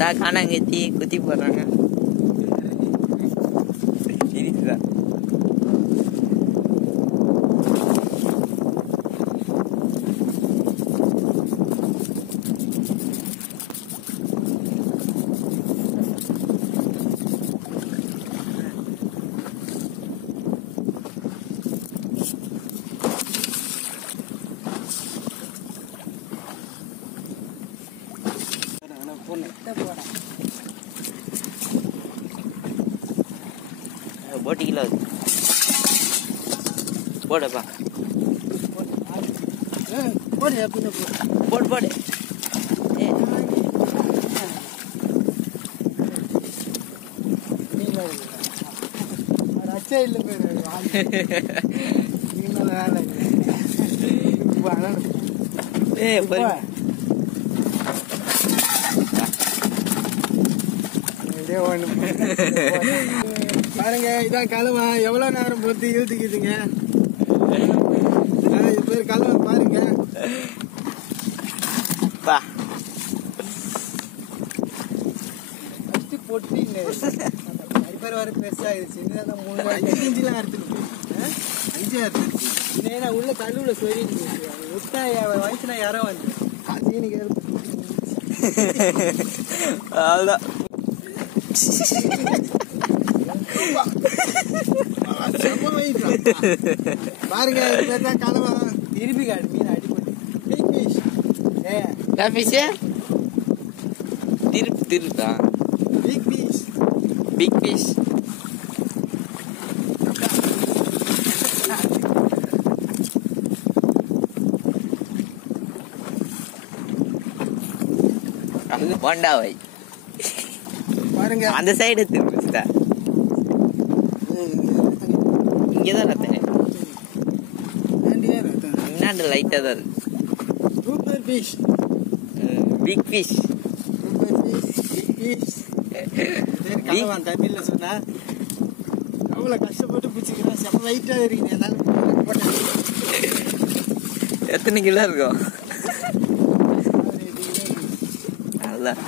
காணாங்கத்தி குத்தி போடுறாங்க. சரிதான். போட்டிக்கிலோ போடப்பா போடு போடு. பாருங்க, இதான் கலவா. எவ்வளவு நேரம் பொறுத்து இழுத்துக்குதுங்க. இது பேர் கலவா. பாருங்க பொட்டி பேர் வர பெருசாகிடுச்சு. இன்னும் 3 இன்ச்சுலாம் அறுத்துருக்கு. 5 அறுத்துருக்கு. ஏன்னா உள்ள கல்லுல சொல்லிட்டு விட்டா வயசுனா யாரோ வந்து சீனிக்கு அவ்வளோதான். பாருங்க, கலவா திருப்பி காடு மீன் அடிப்பட்டு திருப்பா பிக் பீஸ். Big piece. போண்டாவை பாருங்க, அந்த சைடு திருப்பி இங்கதான் ரத்தம். என்னாண்டு லைட்டா தான் இருக்கு. Super fish. Big fish. Super fish. Big fish. கலவான் தமிழ்ல சொன்னா அவ்வளவு கஷ்டப்பட்டு பிடிச்சிக்கிறேன். செம்ம வெயிட்டா இருக்கீங்க. எத்தனை கிலோ இருக்கும்? அதான்